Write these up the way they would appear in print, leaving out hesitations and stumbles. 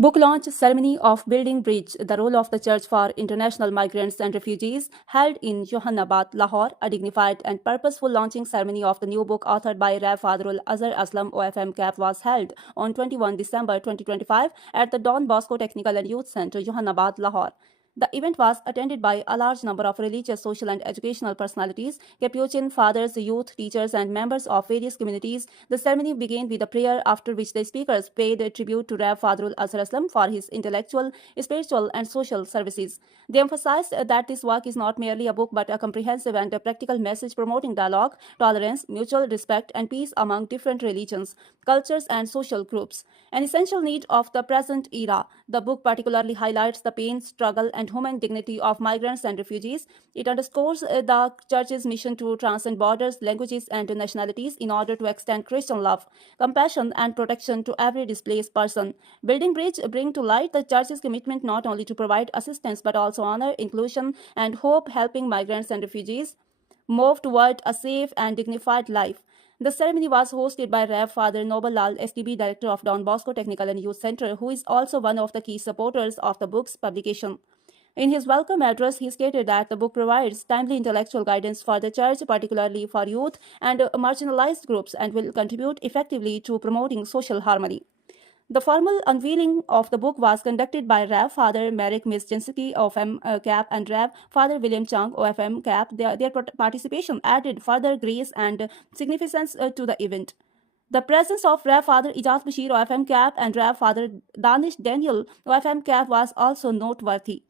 Book launch ceremony of Building Bridge, the role of the Church for International Migrants and Refugees, held in Johannabad, Lahore. A dignified and purposeful launching ceremony of the new book authored by Rev. Fadrul Azhar Aslam OFM CAP was held on 21 December 2025 at the Don Bosco Technical and Youth Center, Johannabad, Lahore. The event was attended by a large number of religious, social, and educational personalities, Capuchin fathers, youth, teachers, and members of various communities. The ceremony began with a prayer, after which the speakers paid tribute to Rev. Fadrul Azhar Aslam for his intellectual, spiritual, and social services. They emphasized that this work is not merely a book but a comprehensive and a practical message promoting dialogue, tolerance, mutual respect, and peace among different religions, cultures, and social groups. An essential need of the present era. The book particularly highlights the pain, struggle, and human dignity of migrants and refugees. It underscores the Church's mission to transcend borders, languages, and nationalities in order to extend Christian love, compassion, and protection to every displaced person. Building Bridge bring to light the Church's commitment not only to provide assistance but also honor, inclusion, and hope, helping migrants and refugees move toward a safe and dignified life. The ceremony was hosted by Rev. Father Noble Lal, STB Director of Don Bosco Technical and Youth Center, who is also one of the key supporters of the book's publication. In his welcome address, he stated that the book provides timely intellectual guidance for the Church, particularly for youth and marginalized groups, and will contribute effectively to promoting social harmony. The formal unveiling of the book was conducted by Rev. Father Merrick Mizjinski OFM CAP and Rev. Father William Chang OFM CAP. Their participation added further grace and significance to the event. The presence of Rev. Father Ijaz Bashir OFM CAP and Rev. Father Danish Daniel OFM CAP was also noteworthy.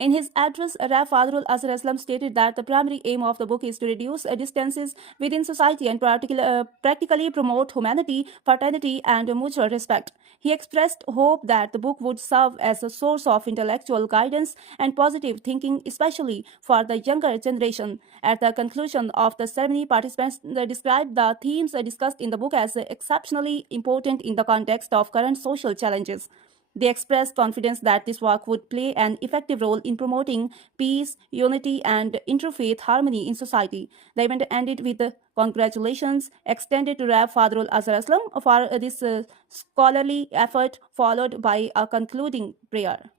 In his address, Rev. Fadrul Azhar Aslam stated that the primary aim of the book is to reduce distances within society and practically promote humanity, fraternity, and mutual respect. He expressed hope that the book would serve as a source of intellectual guidance and positive thinking, especially for the younger generation. At the conclusion of the ceremony, participants described the themes discussed in the book as exceptionally important in the context of current social challenges. They expressed confidence that this work would play an effective role in promoting peace, unity, and interfaith harmony in society. The event ended with congratulations extended to Rev. Fadrul Azhar Aslam for this scholarly effort, followed by a concluding prayer.